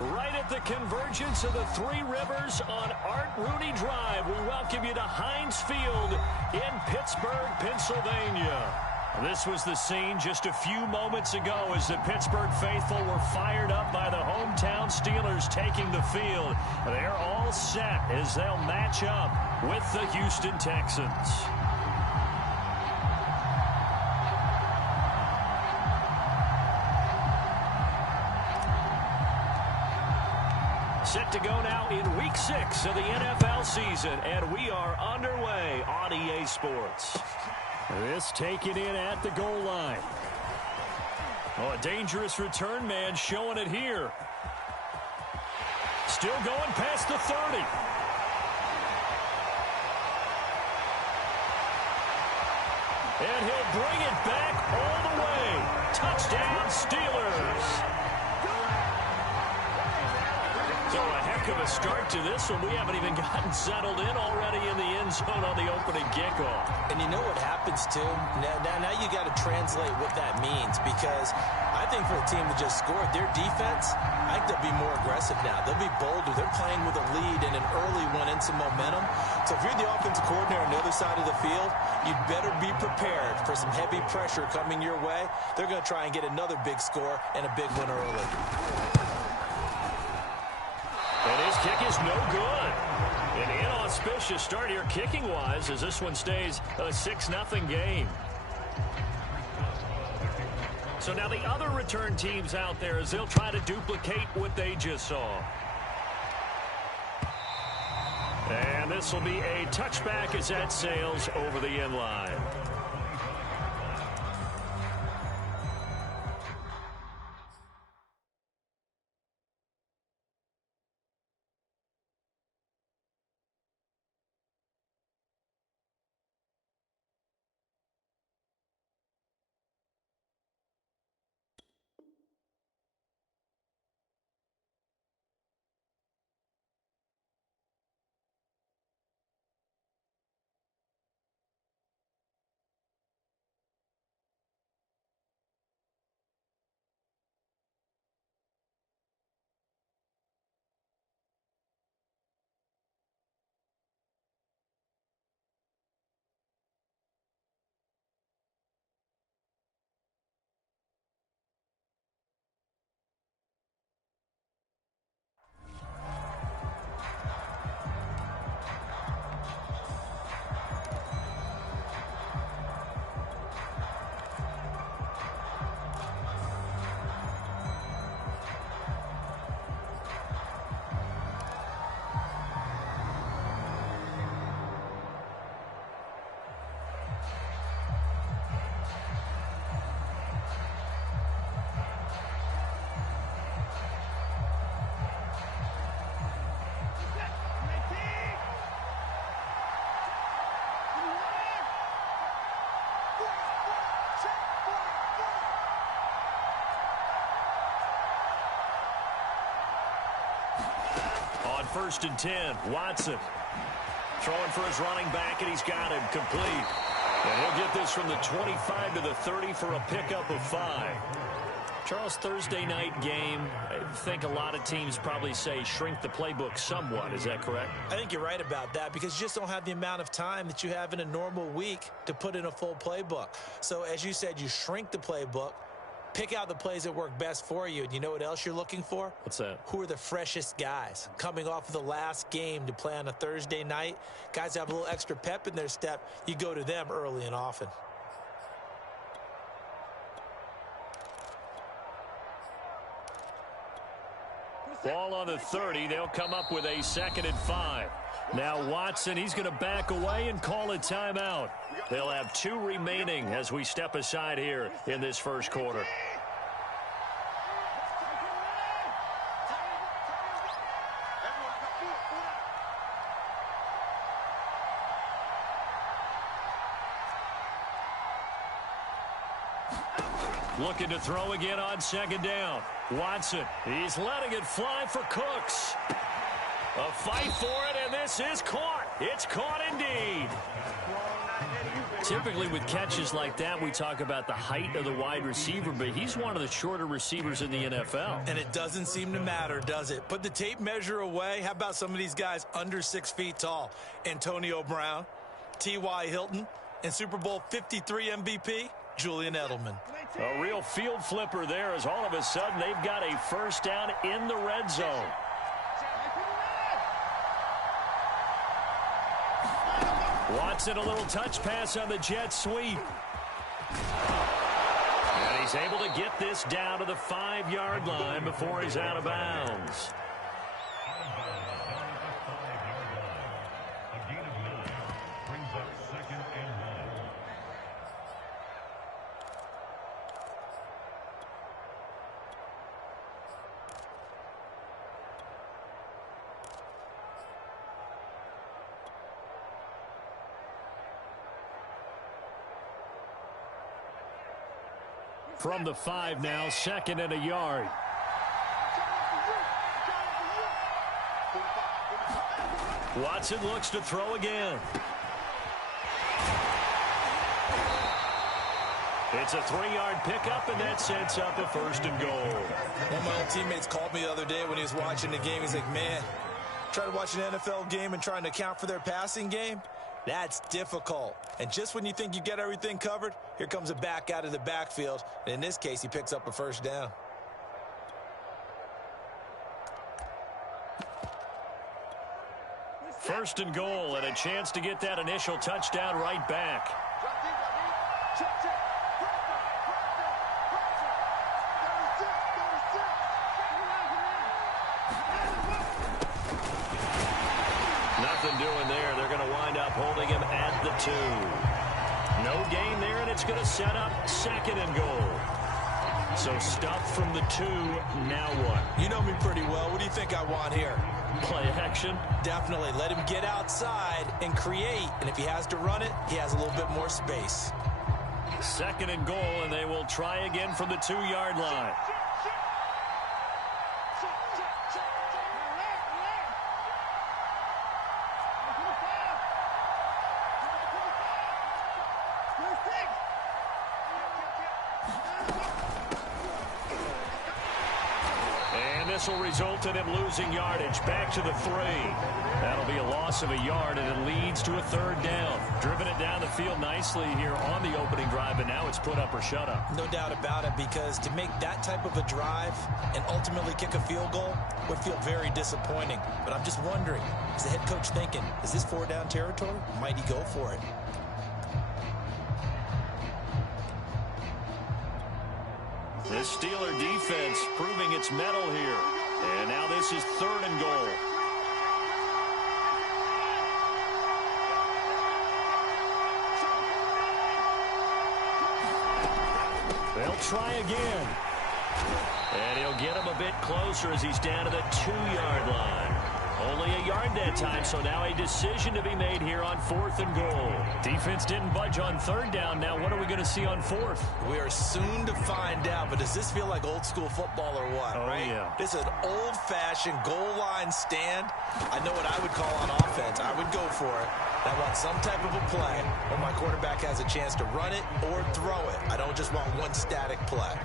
Right at the convergence of the Three Rivers on Art Rooney Drive, we welcome you to Heinz Field in Pittsburgh, Pennsylvania. This was the scene just a few moments ago as the Pittsburgh faithful were fired up by the hometown Steelers taking the field. They're all set as they'll match up with the Houston Texans. Set to go now in Week 6 of the NFL season, and we are underway on EA Sports. This taken in at the goal line. Oh, a dangerous return man showing it here. Still going past the 30. And he'll bring it back all the way. Touchdown, Steelers. So a heck of a start to this one. We haven't even gotten settled in already in the end zone on the opening kickoff. And you know what happens, too? Now you got to translate what that means, because I think for the team that just scored, their defense, I think they'll be more aggressive now. They'll be bolder. They're playing with a lead and an early one and some momentum. So if you're the offensive coordinator on the other side of the field, you'd better be prepared for some heavy pressure coming your way. They're going to try and get another big score and a big win early. And his kick is no good. An inauspicious start here kicking-wise as this one stays a 6-0 game. So now the other return teams out there as they'll try to duplicate what they just saw. And this will be a touchback as that sails over the end line. On 1st and 10, Watson throwing for his running back, and he's got him complete. And he'll get this from the 25 to the 30 for a pickup of 5. Charles, Thursday night game, I think a lot of teams probably say shrink the playbook somewhat. Is that correct? I think you're right about that, because you just don't have the amount of time that you have in a normal week to put in a full playbook. So as you said, you shrink the playbook, pick out the plays that work best for you. And you know what else you're looking for? What's that? Who are the freshest guys coming off of the last game to play on a Thursday night? Guys have a little extra pep in their step. You go to them early and often. Ball on the 30. They'll come up with a 2nd and 5. Now Watson, he's going to back away and call a timeout. They'll have 2 remaining as we step aside here in this first quarter. Looking to throw again on 2nd down. Watson, he's letting it fly for Cooks. A fight for it, and this is caught. It's caught indeed. Typically with catches like that, we talk about the height of the wide receiver, but he's one of the shorter receivers in the NFL. And it doesn't seem to matter, does it? Put the tape measure away. How about some of these guys under 6 feet tall? Antonio Brown, T.Y. Hilton, and Super Bowl 53 MVP, Julian Edelman. A real field flipper there as all of a sudden they've got a first down in the red zone. Watson, a little touch pass on the jet sweep. And he's able to get this down to the 5-yard line before he's out of bounds. From the 5 now, 2nd and a yard. Watson looks to throw again. It's a 3-yard pickup, and that sets up a 1st and goal. One of my old teammates called me the other day when he was watching the game. He's like, man, trying to watch an NFL game and trying to account for their passing game? That's difficult. And just when you think you get everything covered, here comes a back out of the backfield. And in this case, he picks up a 1st down. First and goal, and a chance to get that initial touchdown right back. Nothing doing there. They're going to wind up holding him at the 2. No gain there, and it's going to set up 2nd and goal. So stuff from the 2. Now what? You know me pretty well. What do you think I want here? Play action? Definitely. Let him get outside and create. And if he has to run it, he has a little bit more space. 2nd and goal, and they will try again from the 2-yard line. This will result in him losing yardage back to the 3. That'll be a loss of a yard, and it leads to a 3rd down. Driven it down the field nicely here on the opening drive, and now it's put up or shut up. No doubt about it, because to make that type of a drive and ultimately kick a field goal would feel very disappointing. But I'm just wondering, is the head coach thinking, is this 4-down territory? Might he go for it? The Steeler defense proving its mettle here. And now this is 3rd and goal. They'll try again. And he'll get him a bit closer as he's down to the 2-yard line. Only a yard that time, so now a decision to be made here on 4th and goal. Defense didn't budge on 3rd down. Now what are we going to see on 4th? We are soon to find out, but does this feel like old school football or what? Oh, right? Yeah. This is an old-fashioned goal line stand. I know what I would call on offense. I would go for it. I want some type of a play where my quarterback has a chance to run it or throw it. I don't just want one static play.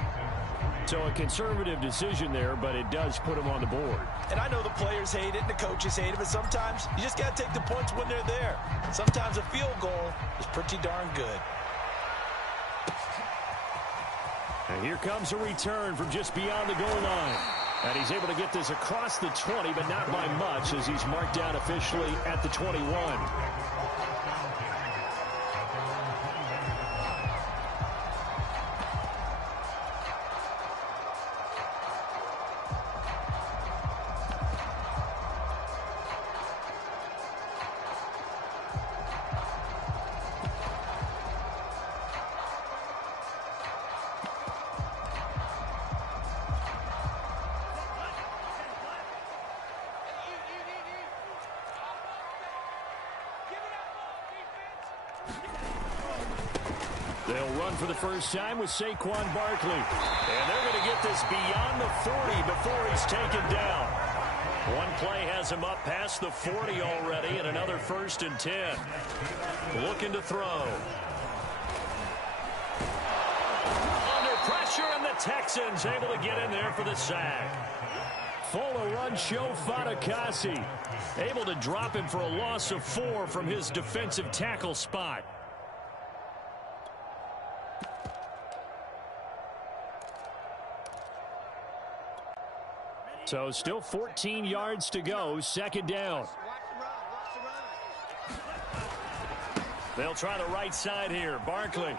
So a conservative decision there, but it does put him on the board. And I know the players hate it and the coaches hate it, but sometimes you just got to take the points when they're there. Sometimes a field goal is pretty darn good. And here comes a return from just beyond the goal line. And he's able to get this across the 20, but not by much, as he's marked down officially at the 21. They'll run for the first time with Saquon Barkley. And they're going to get this beyond the 40 before he's taken down. One play has him up past the 40 already, and another 1st and 10. Looking to throw. Under pressure, and the Texans able to get in there for the sack. Full run show Fatukasi. Able to drop him for a loss of 4 from his defensive tackle spot. So still 14 yards to go, 2nd down. They'll try the right side here. Barkley. And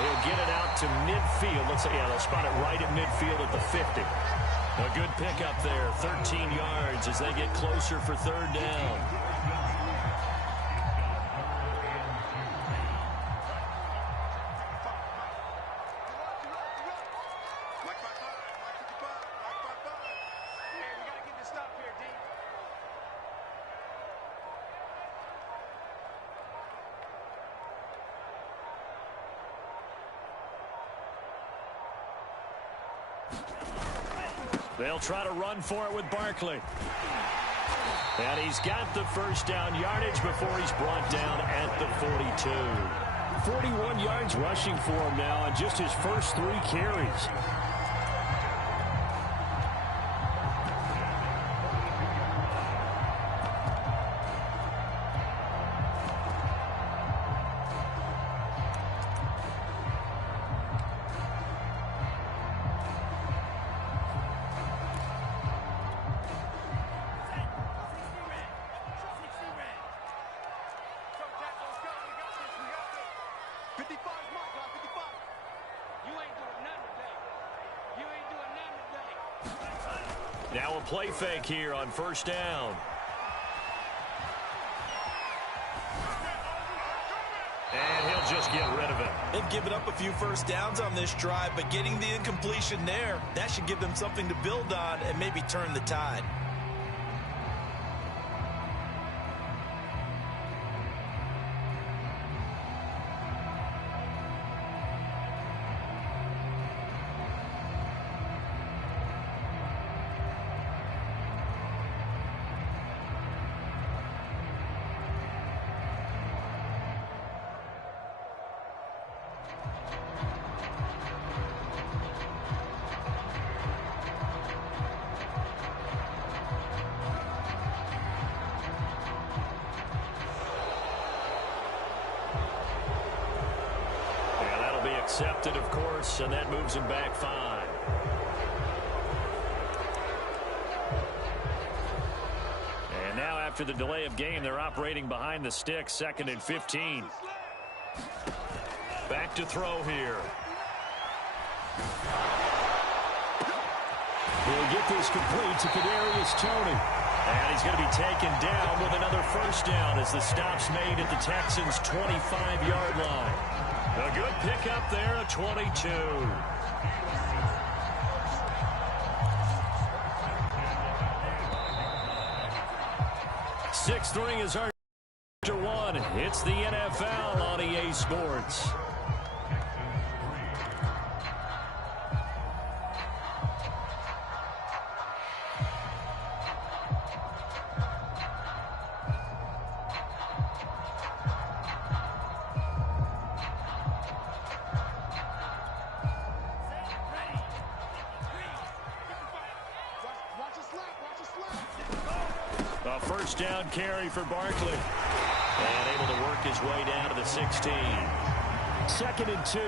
he'll get it out to midfield. Let's say, yeah, they'll spot it right at midfield at the 50. A good pickup there, 13 yards as they get closer for 3rd down. They'll try to run for it with Barkley. And he's got the 1st down yardage before he's brought down at the 42. 41 yards rushing for him now on just his first 3 carries. Now a play fake here on 1st down. And he'll just get rid of it. They've given up a few 1st downs on this drive, but getting the incompletion there, that should give them something to build on and maybe turn the tide. Accepted, of course, and that moves him back 5. And now after the delay of game, they're operating behind the sticks, 2nd and 15. Back to throw here. He'll get this complete to Kadarius Toney. And he's going to be taken down with another 1st down as the stop's made at the Texans' 25-yard line. A good pickup there at 22. Sixth ring is our one. It's the NFL on EA Sports. A 1st down carry for Barkley. And able to work his way down to the 16. 2nd and 2.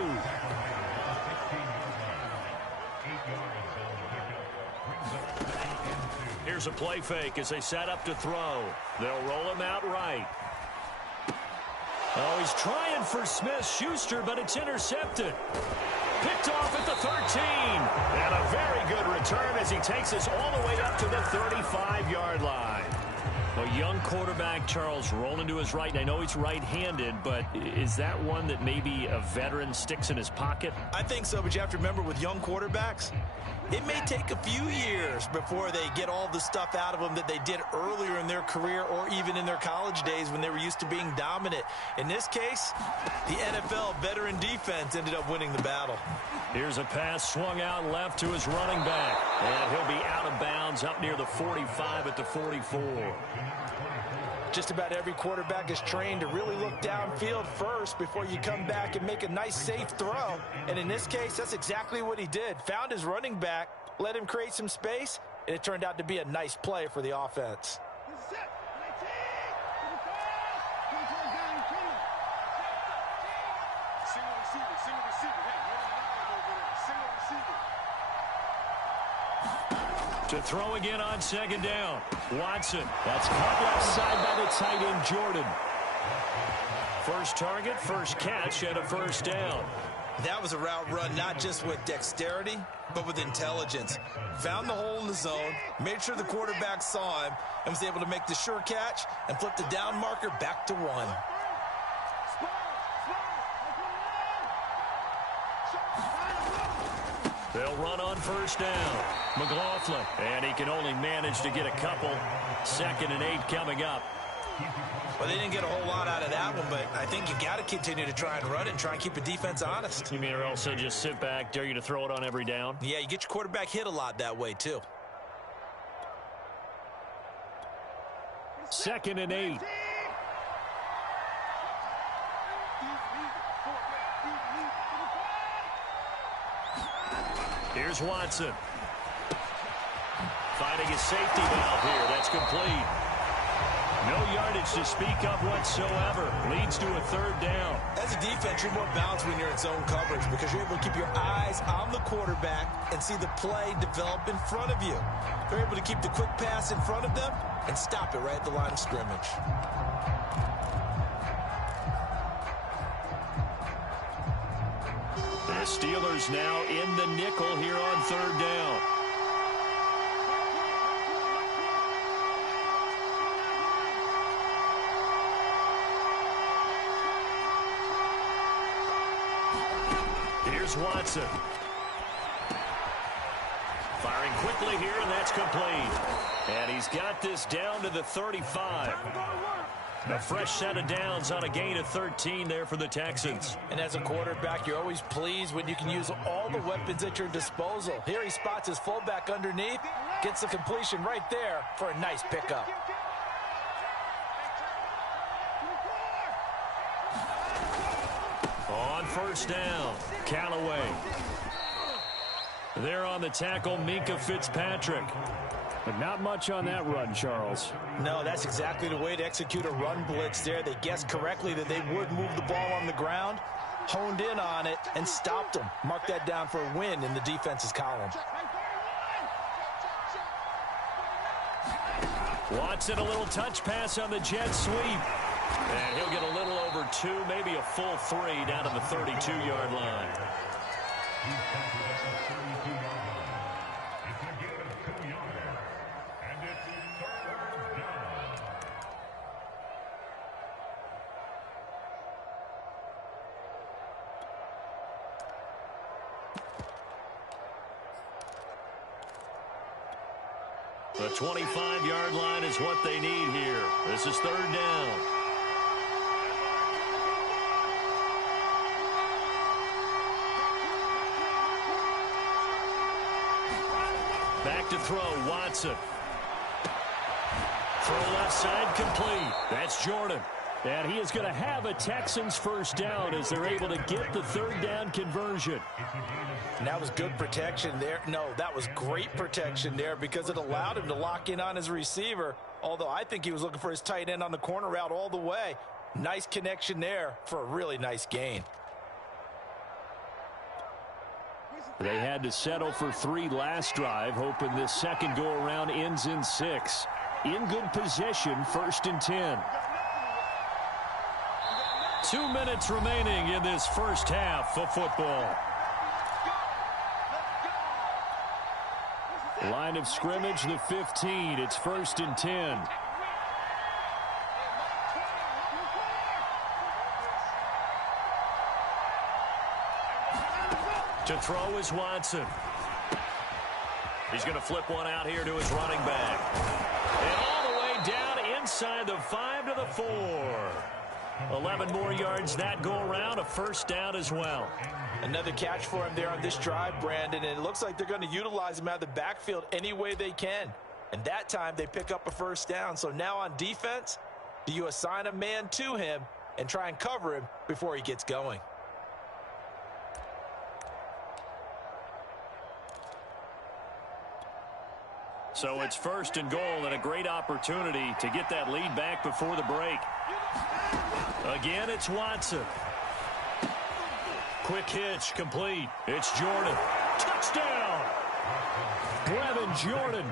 Here's a play fake as they set up to throw. They'll roll him out right. Oh, he's trying for Smith-Schuster, but it's intercepted. Picked off at the 13. And a very good return as he takes us all the way up to the 35-yard line. A young quarterback, Charles, rolling to his right. I know he's right-handed, but is that one that maybe a veteran sticks in his pocket? I think so, but you have to remember with young quarterbacks, it may take a few years before they get all the stuff out of them that they did earlier in their career or even in their college days when they were used to being dominant. In this case, the NFL veteran defense ended up winning the battle. Here's a pass swung out left to his running back. And he'll be out of bounds up near the 45 at the 44. Just about every quarterback is trained to really look downfield first before you come back and make a nice, safe throw. And in this case, that's exactly what he did. Found his running back, let him create some space, and it turned out to be a nice play for the offense. To throw again on second down. Watson. That's caught left side by the tight end, Jordan. First target, first catch, and a first down. That was a route run not just with dexterity, but with intelligence. Found the hole in the zone, made sure the quarterback saw him, and was able to make the sure catch and flip the down marker back to 1. They'll run on first down. McLaughlin, and he can only manage to get a couple. 2nd and 8 coming up. Well, they didn't get a whole lot out of that one, but I think you got to continue to try and run it and try and keep the defense honest. You mean or also just sit back, dare you to throw it on every down? Yeah, you get your quarterback hit a lot that way, too. 2nd and 8. Here's Watson. Finding his safety valve here. That's complete. No yardage to speak of whatsoever. Leads to a 3rd down. As a defense, you're more balanced when you're in zone coverage because you're able to keep your eyes on the quarterback and see the play develop in front of you. They're able to keep the quick pass in front of them and stop it right at the line of scrimmage. The Steelers now in the nickel here on 3rd down. Here's Watson. Firing quickly here, and that's complete. And he's got this down to the 35. A fresh set of downs on a gain of 13 there for the Texans. And as a quarterback, you're always pleased when you can use all the weapons at your disposal. Here he spots his fullback underneath, gets the completion right there for a nice pickup. On first down, Callaway. There on the tackle, Minkah Fitzpatrick. But not much on that run, Charles. No, that's exactly the way to execute a run blitz there. They guessed correctly that they would move the ball on the ground, honed in on it, and stopped them. Mark that down for a win in the defense's column. Watson, a little touch pass on the jet sweep. And he'll get a little over 2, maybe a full 3 down to the 32-yard line. The 25-yard line is what they need here. This is 3rd down. Back to throw, Watson. Throw left side, complete. That's Jordan. And he is going to have a Texans first down as they're able to get the 3rd down conversion. And that was good protection there. No, that was great protection there because it allowed him to lock in on his receiver, although I think he was looking for his tight end on the corner route all the way. Nice connection there for a really nice gain. They had to settle for 3 last drive, hoping this second go-around ends in 6. In good position, 1st and 10. 2 minutes remaining in this first half of football. Line of scrimmage, the 15. It's 1st and 10. To throw is Watson. He's going to flip one out here to his running back. And all the way down inside the 5 to the 4. 11 more yards that go around, a first down as well. Another catch for him there on this drive, Brandon, and it looks like they're going to utilize him out of the backfield any way they can. And that time they pick up a first down. So now on defense, do you assign a man to him and try and cover him before he gets going? So it's first and goal and a great opportunity to get that lead back before the break. Again, it's Watson. Quick hitch, complete. It's Jordan. Touchdown! Brevin Jordan,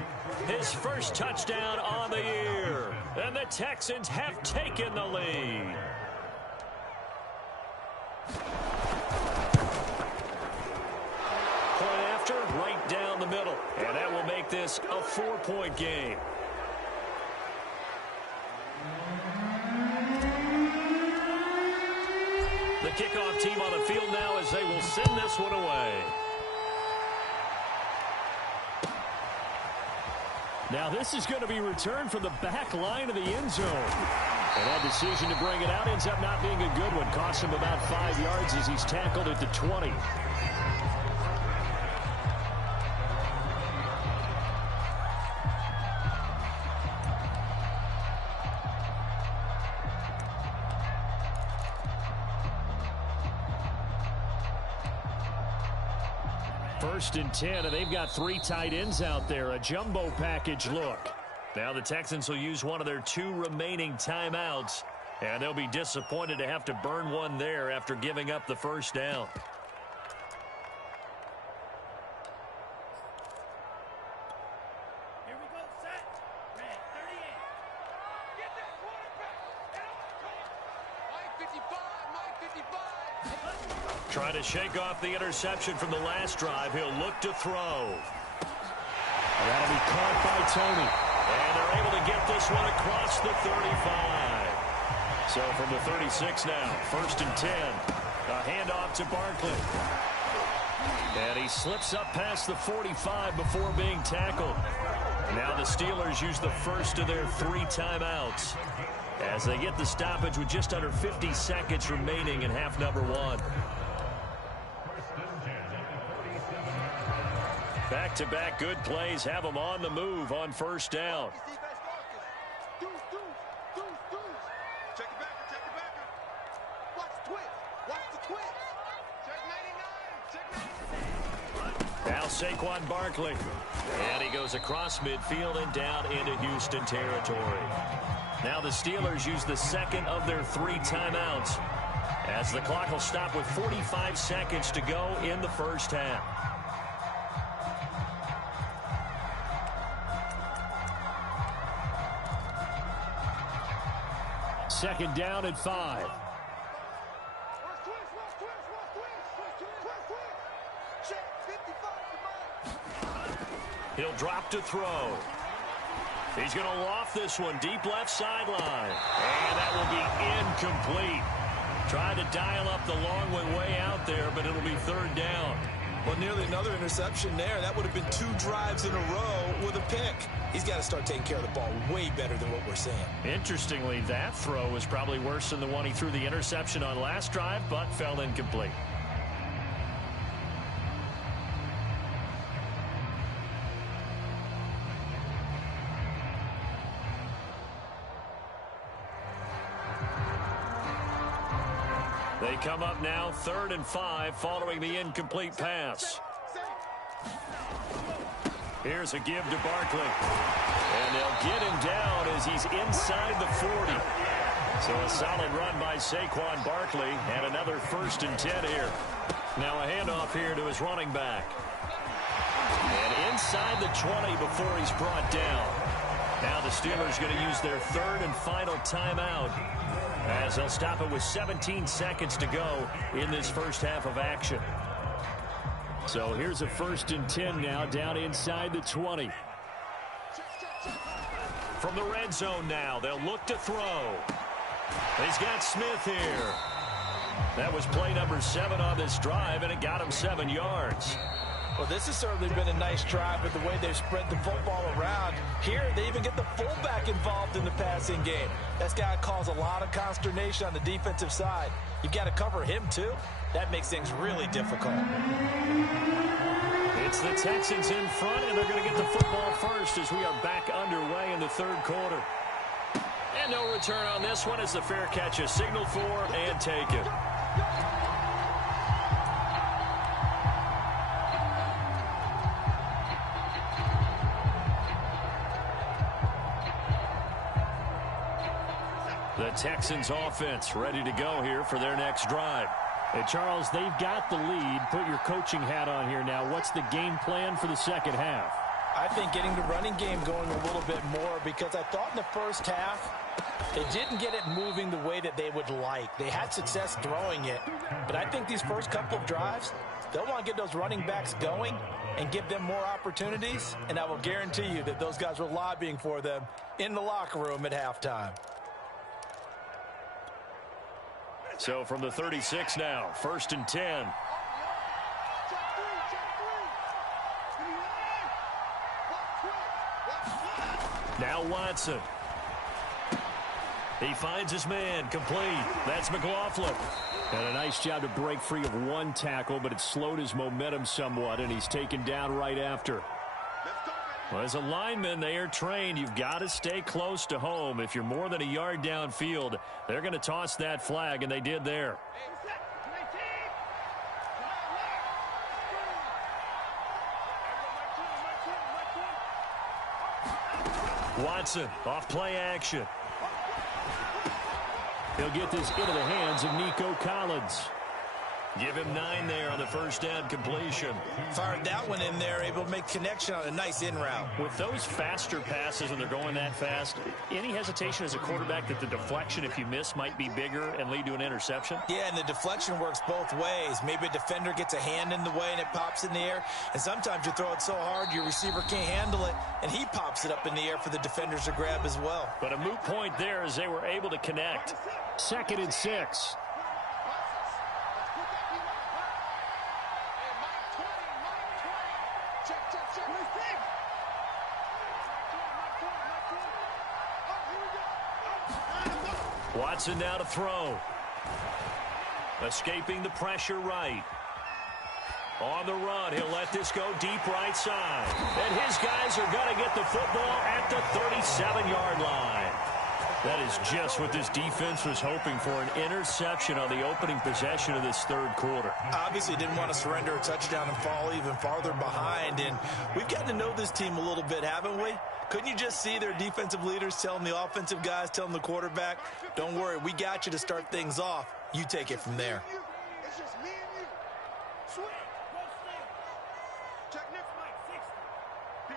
his first touchdown on the year. And the Texans have taken the lead. Point after, right down the middle. And that will make this a 4-point game. The kickoff team on the field now as they will send this one away. Now this is going to be returned from the back line of the end zone. And that decision to bring it out ends up not being a good one. Costs him about 5 yards as he's tackled at the 20. First and 10, and they've got 3 tight ends out there. A jumbo package look. Now the Texans will use one of their 2 remaining timeouts, and they'll be disappointed to have to burn one there after giving up the first down. Here we go, set. Red 38. Get that quarterback. Mike 55, Mike 55. Trying to shake off the interception from the last drive. He'll look to throw. That'll be caught by Tony. And they're able to get this one across the 35. So from the 36 now, first and 10. A handoff to Barkley. And he slips up past the 45 before being tackled. Now the Steelers use the first of their 3 timeouts as they get the stoppage with just under 50 seconds remaining in half number 1. Back-to-back good plays have them on the move on first down. Check the backer, check the backer. Watch the twist. Watch the twist. Check 99. Check 99. Now Saquon Barkley. And he goes across midfield and down into Houston territory. Now the Steelers use the second of their 3 timeouts as the clock will stop with 45 seconds to go in the first half. Second down at 5. He'll drop to throw. He's going to loft this one deep left sideline. And that will be incomplete. Tried to dial up the long one way out there, but it'll be third down. Well, nearly another interception there. That would have been 2 drives in a row with a pick. He's got to start taking care of the ball way better than what we're seeing. Interestingly, that throw was probably worse than the one he threw the interception on last drive, but fell incomplete. They come up now, 3rd and 5, following the incomplete pass. Here's a give to Barkley. And they'll get him down as he's inside the 40. So a solid run by Saquon Barkley, and another 1st and 10 here. Now a handoff here to his running back. And inside the 20 before he's brought down. Now the Steelers going to use their 3rd and final timeout, as they'll stop it with 17 seconds to go in this first half of action. So here's a 1st and 10 now, down inside the 20. From the red zone now, they'll look to throw. He's got Smith here. That was play number 7 on this drive, and it got him 7 yards. Well, this has certainly been a nice drive with the way they've spread the football around. Here, they even get the fullback involved in the passing game. That's got to cause a lot of consternation on the defensive side. You've got to cover him, too. That makes things really difficult. It's the Texans in front, and they're going to get the football first as we are back underway in the third quarter. And no return on this one as the fair catch is signaled for and taken. The Texans offense ready to go here for their next drive. Hey, Charles, they've got the lead. Put your coaching hat on here now. What's the game plan for the second half? I think getting the running game going a little bit more, because I thought in the first half they didn't get it moving the way that they would like. They had success throwing it, but I think these first couple of drives, they'll want to get those running backs going and give them more opportunities, and I will guarantee you that those guys were lobbying for them in the locker room at halftime. So from the 36 now, 1st and 10. Now Watson. He finds his man, complete. That's McLaughlin. And a nice job to break free of one tackle, but it slowed his momentum somewhat, and he's taken down right after. Well, as a lineman, they are trained. You've got to stay close to home. If you're more than a yard downfield, they're going to toss that flag, and they did there. Watson, off play action. He'll get this into the hands of Nico Collins. Give him 9 there on the first down completion. Fired that one in there, able to make connection on a nice in route. With those faster passes when they're going that fast, any hesitation as a quarterback that the deflection, if you miss, might be bigger and lead to an interception? Yeah, and the deflection works both ways. Maybe a defender gets a hand in the way and it pops in the air. And sometimes you throw it so hard your receiver can't handle it, and he pops it up in the air for the defenders to grab as well. But a moot point there as they were able to connect. 2nd and 6. Watson now to throw. Escaping the pressure right. On the run, he'll let this go deep right side. And his guys are going to get the football at the 37-yard line. That is just what this defense was hoping for, an interception on the opening possession of this third quarter. Obviously didn't want to surrender a touchdown and fall even farther behind. And we've gotten to know this team a little bit, haven't we? Couldn't you just see their defensive leaders telling the offensive guys, telling the quarterback, don't worry, we got you to start things off. You take it from there. It's just me and you. Swing. Check next mic. 60.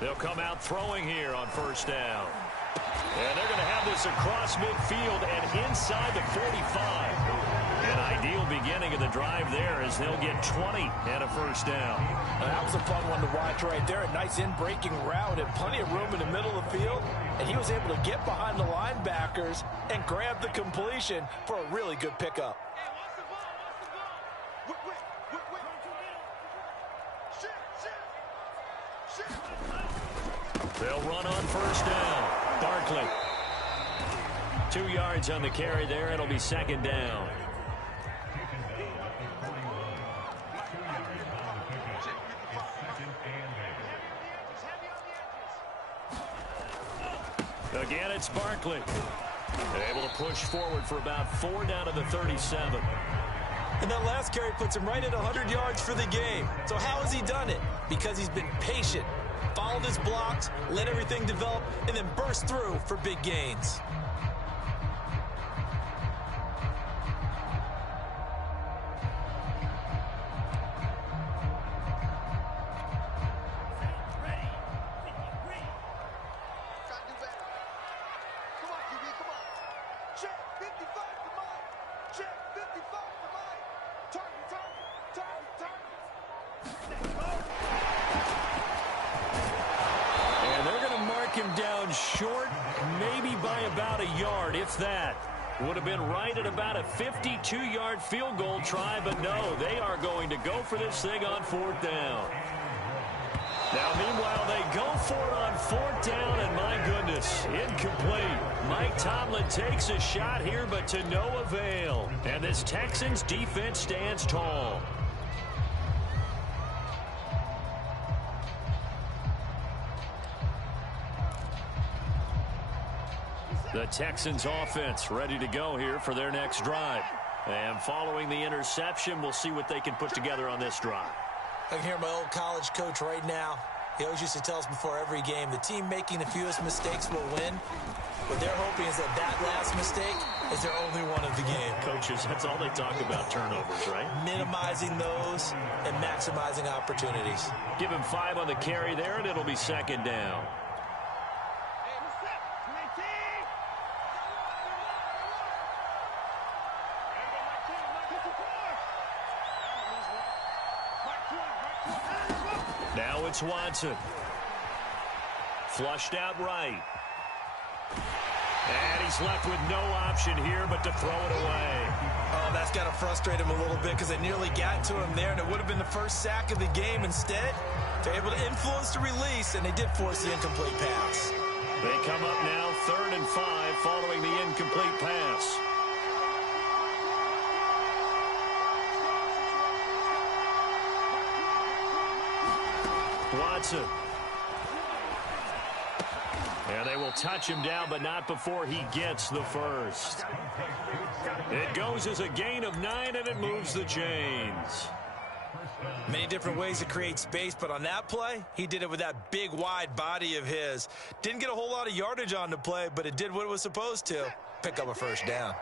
They'll come out throwing here on first down. And they're going to have this across midfield and inside the 45. An ideal beginning of the drive there as they'll get 20 and a first down. Now, that was a fun one to watch right there. A nice in-breaking route and plenty of room in the middle of the field. And he was able to get behind the linebackers and grab the completion for a really good pickup. They'll run on first down. Barkley. 2 yards on the carry there. It'll be 2nd down. Again, it's Barkley. Able to push forward for about 4 down to the 37. And that last carry puts him right at 100 yards for the game. So how has he done it? Because he's been patient, followed his blocks, let everything develop, and then burst through for big gains. Him down short, maybe by about a yard, if that. Would have been right at about a 52-yard field goal try, but no, they are going to go for this thing on 4th down. Now, meanwhile, they go for it on 4th down, and my goodness, incomplete. Mike Tomlin takes a shot here, but to no avail. And this Texans defense stands tall. The Texans offense ready to go here for their next drive. And following the interception, we'll see what they can put together on this drive. I can hear my old college coach right now. He always used to tell us before every game, the team making the fewest mistakes will win. What they're hoping is that that last mistake is their only one of the game. Coaches, that's all they talk about, turnovers, right? Minimizing those and maximizing opportunities. Give him 5 on the carry there, and it'll be 2nd down. Now it's Watson. Flushed out right. And he's left with no option here but to throw it away. Oh, that's got to frustrate him a little bit because they nearly got to him there, and it would have been the first sack of the game. Instead, they're able to influence the release, and they did force the incomplete pass. They come up now 3rd and 5 following the incomplete pass. Watson. And they will touch him down, but not before he gets the first. It goes as a gain of 9, and it moves the chains. Many different ways to create space, but on that play, he did it with that big, wide body of his. Didn't get a whole lot of yardage on the play, but it did what it was supposed to. Pick up a first down.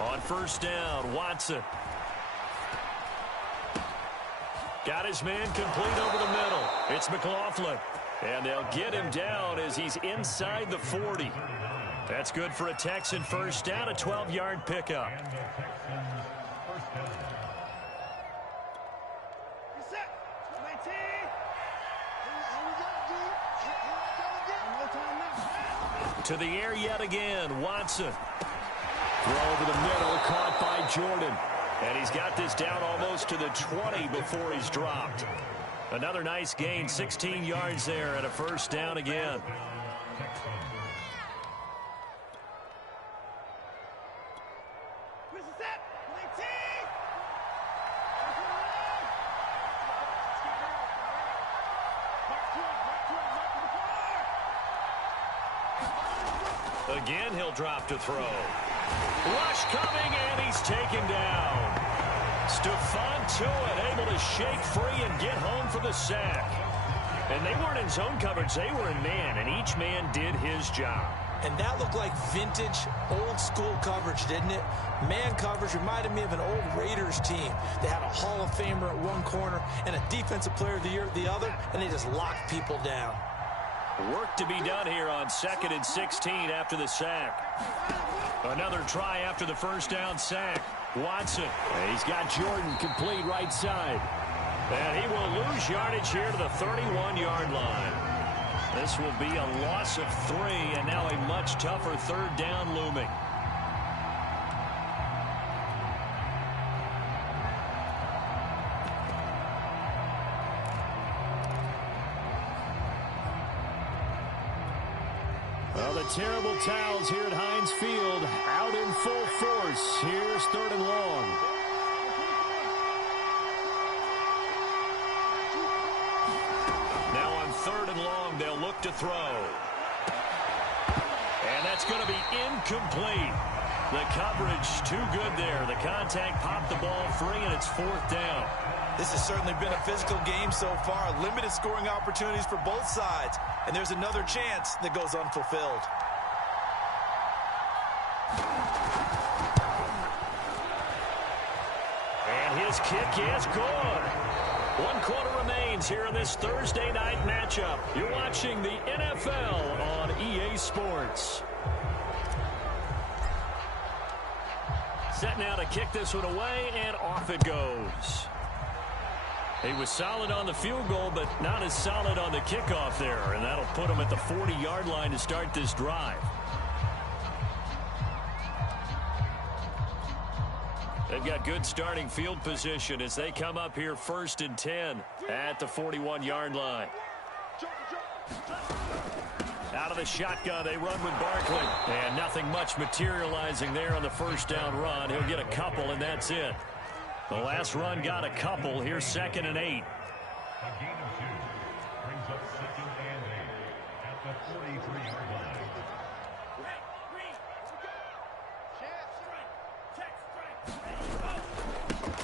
On 1st down, Watson. Got his man complete over the middle. It's McLaughlin. And they'll get him down as he's inside the 40. That's good for a Texan first down, a 12-yard pickup. To the air yet again, Watson. Throw over the middle, caught by Jordan. And he's got this down almost to the 20 before he's dropped. Another nice gain, 16 yards there, and a first down again. Again, he'll drop to throw. Rush coming, and he's taken down. Stephon Tuitt able to shake free and get home for the sack. And they weren't in zone coverage, they were in man, and each man did his job. And that looked like vintage, old-school coverage, didn't it? Man coverage reminded me of an old Raiders team. They had a Hall of Famer at one corner and a Defensive Player of the Year at the other, and they just locked people down. Work to be done here on 2nd and 16 after the sack. Another try after the first down sack. Watson. He's got Jordan complete right side. And he will lose yardage here to the 31-yard line. This will be a loss of 3, and now a much tougher 3rd down looming. Well, the terrible towels here at Heinz Field out in full force. Here's 3rd and long. Now on 3rd and long, they'll look to throw. And that's going to be incomplete. The coverage too good there. The contact popped the ball free, and it's 4th down. This has certainly been a physical game so far. Limited scoring opportunities for both sides. And there's another chance that goes unfulfilled. And his kick is good. 1 quarter remains here in this Thursday night matchup. You're watching the NFL on EA Sports. Set now to kick this one away, and off it goes. He was solid on the field goal, but not as solid on the kickoff there, and that'll put him at the 40-yard line to start this drive. They've got good starting field position as they come up here 1st and 10 at the 41-yard line. Out of the shotgun, they run with Barkley. And nothing much materializing there on the first down run. He'll get a couple, and that's it. The last run got a couple. Here's 2nd and 8. A gain of 2 brings up 2nd and 8 at the 43-yard line.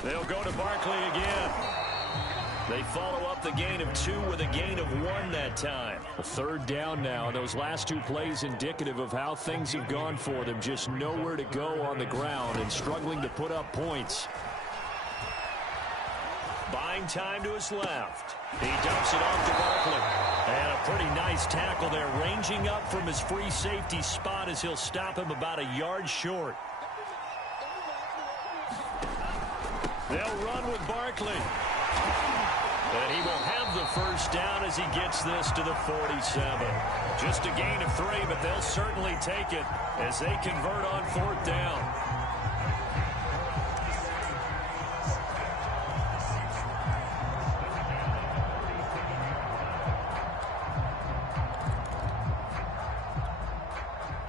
They'll go to Barkley again. They follow up the gain of 2 with a gain of 1 that time. A 3rd down now. Those last 2 plays indicative of how things have gone for them. Just nowhere to go on the ground and struggling to put up points. Buying time to his left. He dumps it off to Barkley. And a pretty nice tackle there, ranging up from his free safety spot as he'll stop him about a yard short. They'll run with Barkley. And he will have the first down as he gets this to the 47. Just a gain of 3, but they'll certainly take it as they convert on 4th down.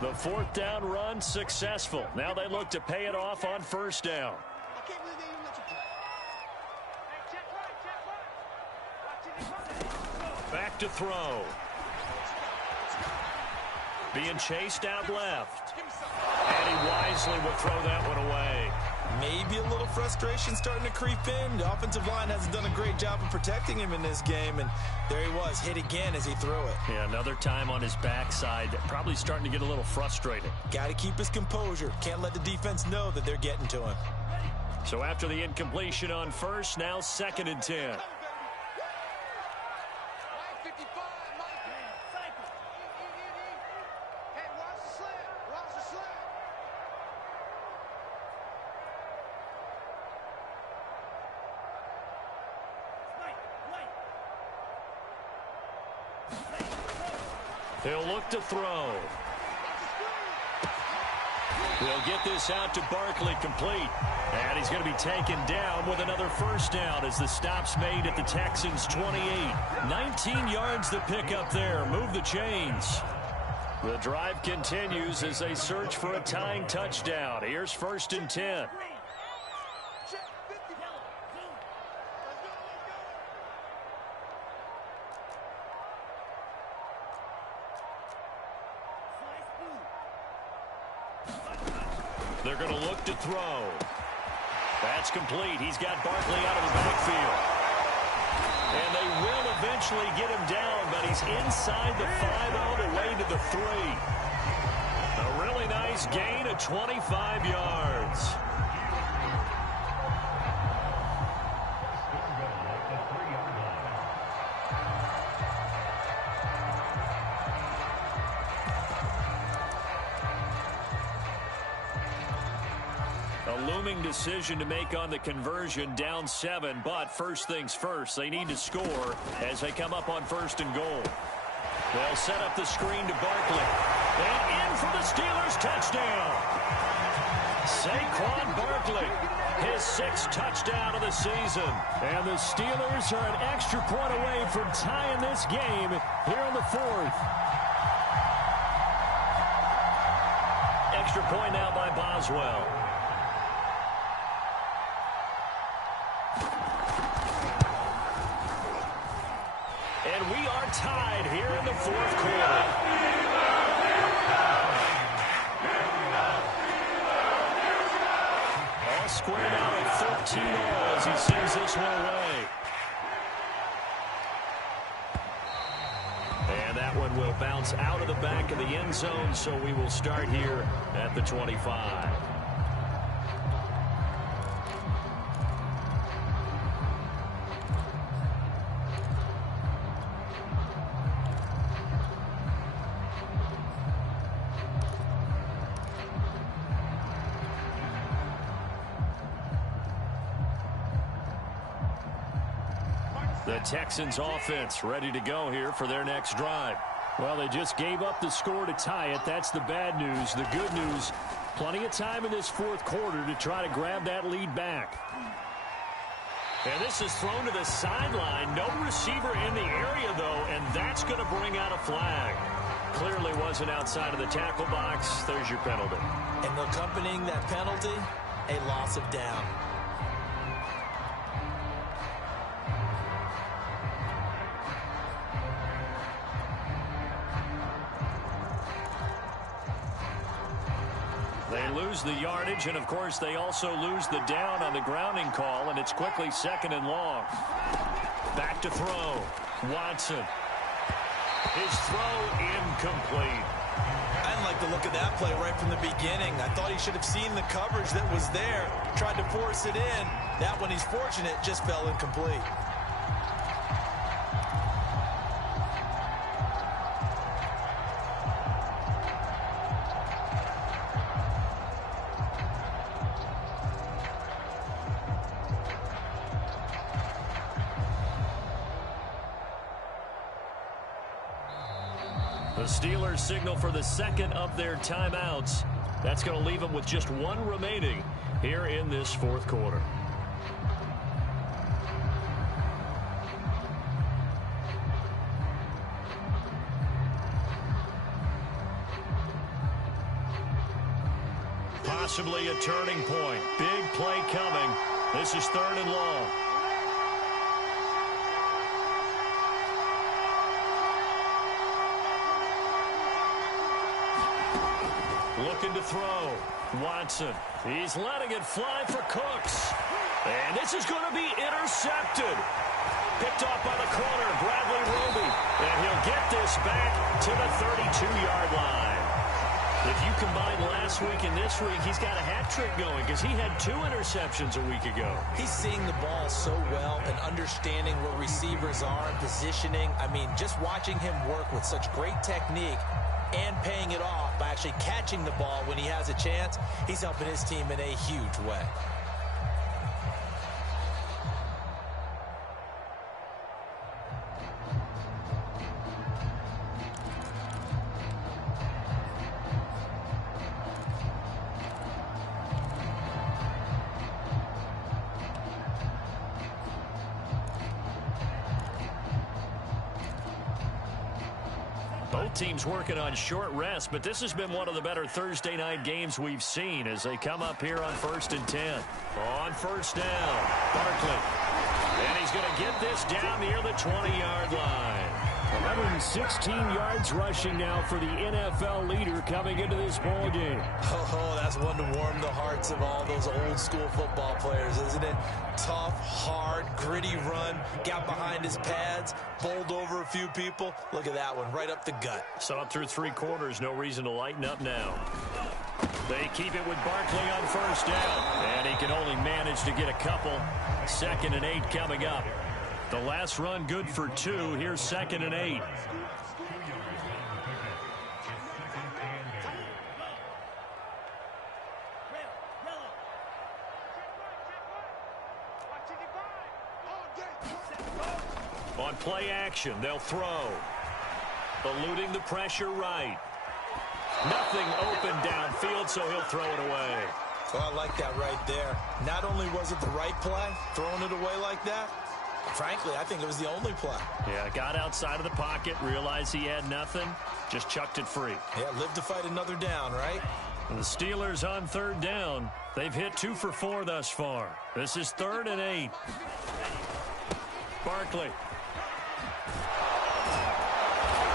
The 4th down run successful. Now they look to pay it off on 1st down. Back to throw. Being chased out left. And he wisely will throw that one away. Maybe a little frustration starting to creep in. The offensive line hasn't done a great job of protecting him in this game, and there he was, hit again as he threw it. Yeah, another time on his backside, probably starting to get a little frustrated. Got to keep his composure. Can't let the defense know that they're getting to him. So after the incompletion on 1st, now 2nd and 10. He'll look to throw. He'll get this out to Barkley complete. And he's going to be taken down with another first down as the stop's made at the Texans' 28. 19 yards to pick up there. Move the chains. The drive continues as they search for a tying touchdown. Here's 1st and 10. They're going to look to throw. That's complete. He's got Barkley out of the backfield. And they will eventually get him down, but he's inside the 5 all the way to the 3. A really nice gain of 25 yards. Looming decision to make on the conversion, down 7, but first things first, they need to score as they come up on 1st and goal. They'll set up the screen to Barkley. And in for the Steelers touchdown. Saquon Barkley, his 6th touchdown of the season. And the Steelers are an extra point away from tying this game here in the 4th. Extra point now by Boswell. And we are tied here in the 4th quarter. All squared out at 13 all as he sends this one away. And that one will bounce out of the back of the end zone, so we will start here at the 25. The Texans offense ready to go here for their next drive. Well, they just gave up the score to tie it. That's the bad news. The good news, plenty of time in this fourth quarter to try to grab that lead back. And this is thrown to the sideline. No receiver in the area, though, and that's going to bring out a flag. Clearly wasn't outside of the tackle box. There's your penalty. And accompanying that penalty, a loss of down. They lose the yardage, and, of course, they also lose the down on the grounding call, and it's quickly 2nd and long. Back to throw. Watson. His throw incomplete. I didn't like the look of that play right from the beginning. I thought he should have seen the coverage that was there, tried to force it in. That one, he's fortunate, just fell incomplete. The Steelers signal for the second of their timeouts. That's going to leave them with just one remaining here in this fourth quarter. Possibly a turning point. Big play coming. This is 3rd and long. Looking to throw. Watson. He's letting it fly for Cooks. And this is going to be intercepted. Picked off by the corner, Bradley Roby. And he'll get this back to the 32-yard line. If you combine last week and this week, he's got a hat trick going because he had 2 interceptions a week ago. He's seeing the ball so well and understanding where receivers are and positioning. I mean, just watching him work with such great technique and paying it off by actually catching the ball when he has a chance, he's helping his team in a huge way. Both teams working on short rest, but this has been one of the better Thursday night games we've seen as they come up here on 1st and 10. On first down, Barkley. And he's going to get this down near the 20-yard line. 116 yards rushing now for the NFL leader coming into this ball game. Oh, that's one to warm the hearts of all those old school football players, isn't it? Tough, hard, gritty run, got behind his pads, bowled over a few people. Look at that one, right up the gut. Saw it through 3 quarters, no reason to lighten up now. They keep it with Barkley on first down, and he can only manage to get a couple. 2nd and 8 coming up. The last run good for 2. Here's 2nd and 8. On play action, they'll throw. Eluding the pressure right. Nothing open downfield, so he'll throw it away. Well, I like that right there. Not only was it the right play, throwing it away like that, frankly, I think it was the only play. Yeah, got outside of the pocket, realized he had nothing, just chucked it free. Yeah, live to fight another down, right? And the Steelers on 3rd down. They've hit 2 for 4 thus far. This is 3rd and 8. Barkley.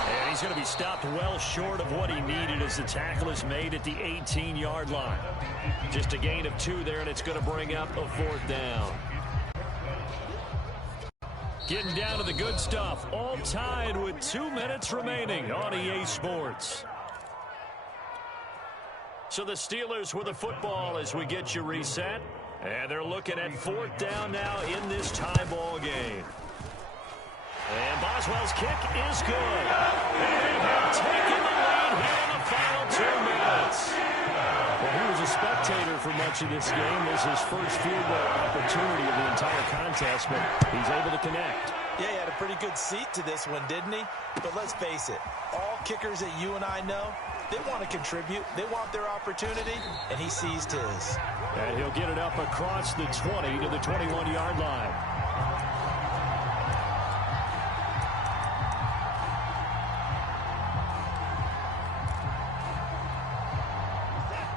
And he's going to be stopped well short of what he needed as the tackle is made at the 18-yard line. Just a gain of 2 there, and it's going to bring up a 4th down. Getting down to the good stuff. All tied with 2 minutes remaining on EA Sports. So the Steelers with the football as we get you reset. And they're looking at 4th down now in this tie ball game. And Boswell's kick is good. And they have taken the lead here in the final 2 minutes. Well, he was expecting spectator for much of this game. This is his first field goal opportunity of the entire contest, but he's able to connect. Yeah, he had a pretty good seat to this one, didn't he? But let's face it, all kickers that you and I know, they want to contribute. They want their opportunity, and he seized his. And he'll get it up across the 20 to the 21-yard line.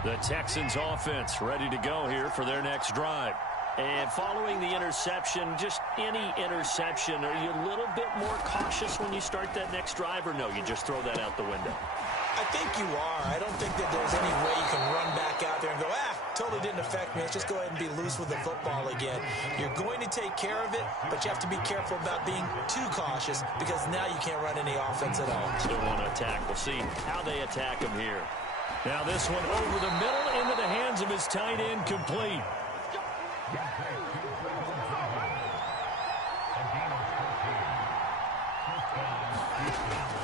The Texans offense ready to go here for their next drive. And following the interception, just any interception, are you a little bit more cautious when you start that next drive, or no, you just throw that out the window? I think you are. I don't think that there's any way you can run back out there and go, totally didn't affect me. Let's just go ahead and be loose with the football again. You're going to take care of it, but you have to be careful about being too cautious because now you can't run any offense at all. Still want to attack. We'll see how they attack him here. Now this one over the middle into the hands of his tight end, complete.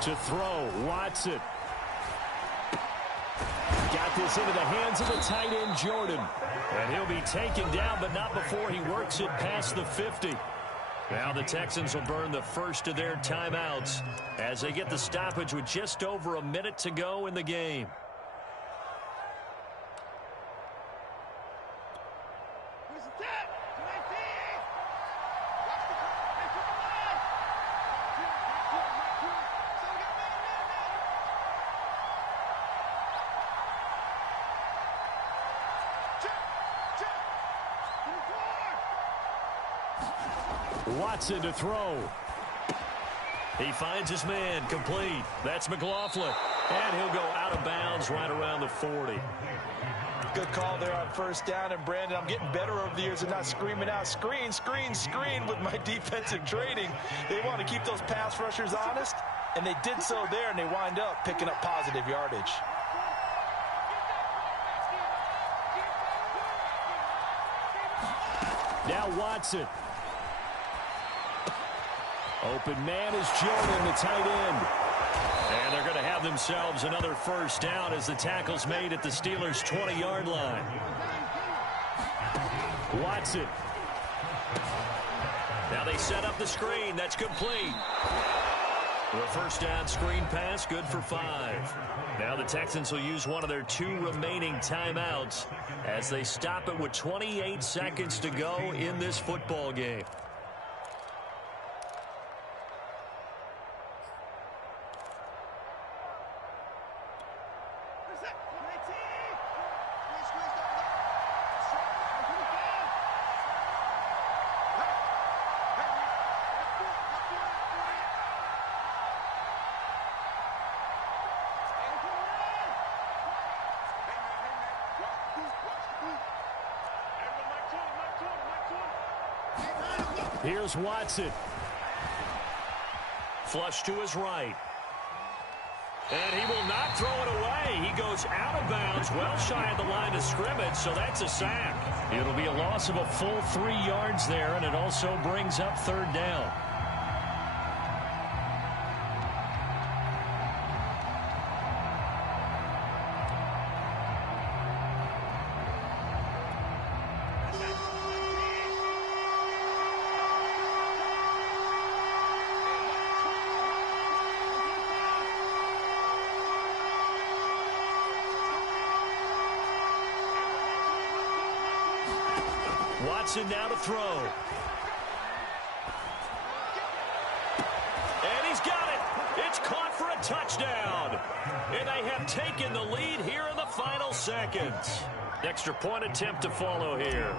To throw, Watson. Got this into the hands of the tight end, Jordan. And he'll be taken down, but not before he works it past the 50. Now the Texans will burn the first of their timeouts as they get the stoppage with just over a minute to go in the game. Watson to throw. He finds his man, complete. That's McLaughlin. And he'll go out of bounds right around the 40. Good call there on first down. And, Brandon, I'm getting better over the years and not screaming out, screen, screen, screen with my defensive training. They want to keep those pass rushers honest, and they did so there, and they wind up picking up positive yardage. Now Watson. Open man is Jordan, the tight end. And they're going to have themselves another first down as the tackle's made at the Steelers' 20-yard line. Watson. Now they set up the screen. That's complete. The first down screen pass, good for 5. Now the Texans will use one of their 2 remaining timeouts as they stop it with 28 seconds to go in this football game. Here's Watson. Flush to his right. And he will not throw it away. He goes out of bounds, well shy of the line of scrimmage, so that's a sack. It'll be a loss of a full 3 yards there, and it also brings up third down. Watson now to throw. And he's got it. It's caught for a touchdown. And they have taken the lead here in the final seconds. Extra point attempt to follow here.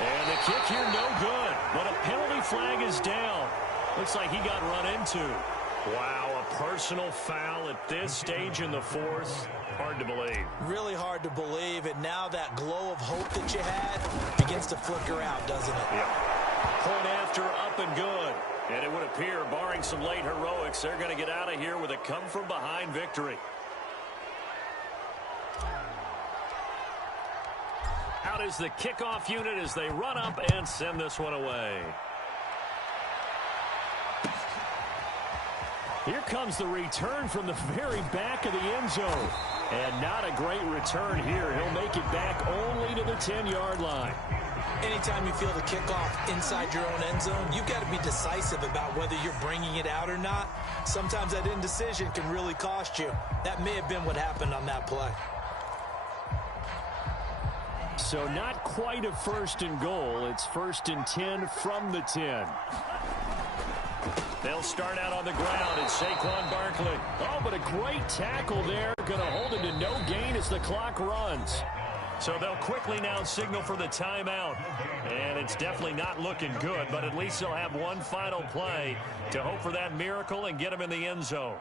And the kick here no good. But a penalty flag is down. Looks like he got run into. Wow, a personal foul at this stage in the fourth. Hard to believe. Really hard to believe. And now that glow of hope that you had begins to flicker out, doesn't it? Yep. Point after, up and good. And it would appear, barring some late heroics, they're going to get out of here with a come-from-behind victory. Out is the kickoff unit as they run up and send this one away. Here comes the return from the very back of the end zone. And not a great return here. He'll make it back only to the 10-yard line. Anytime you feel the kickoff inside your own end zone, you've got to be decisive about whether you're bringing it out or not. Sometimes that indecision can really cost you. That may have been what happened on that play. So not quite a first and goal. It's 1st and 10 from the 10. They'll start out on the ground. It's Saquon Barkley. Oh, but a great tackle there. Going to hold it to no gain as the clock runs. So they'll quickly now signal for the timeout. And it's definitely not looking good, but at least they'll have one final play to hope for that miracle and get them in the end zone.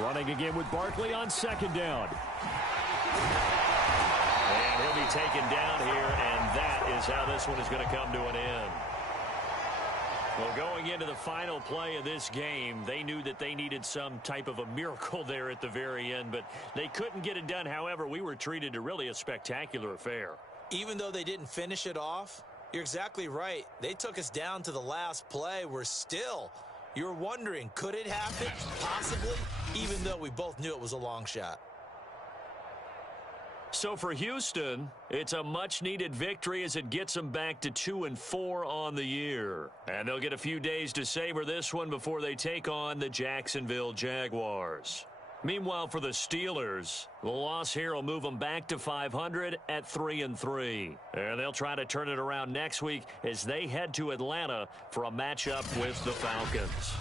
Running again with Barkley on 2nd down. And he'll be taken down here, and that is how this one is going to come to an end. Well, going into the final play of this game, they knew that they needed some type of a miracle there at the very end, but they couldn't get it done. However, we were treated to really a spectacular affair. Even though they didn't finish it off, you're exactly right. They took us down to the last play. We're still, you're wondering, could it happen? Possibly, even though we both knew it was a long shot. So for Houston, it's a much-needed victory as it gets them back to 2-4 on the year. And they'll get a few days to savor this one before they take on the Jacksonville Jaguars. Meanwhile, for the Steelers, the loss here will move them back to 500 at 3-3. And they'll try to turn it around next week as they head to Atlanta for a matchup with the Falcons.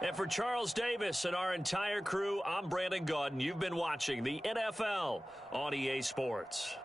And for Charles Davis and our entire crew, I'm Brandon Gaudin. You've been watching the NFL on EA Sports.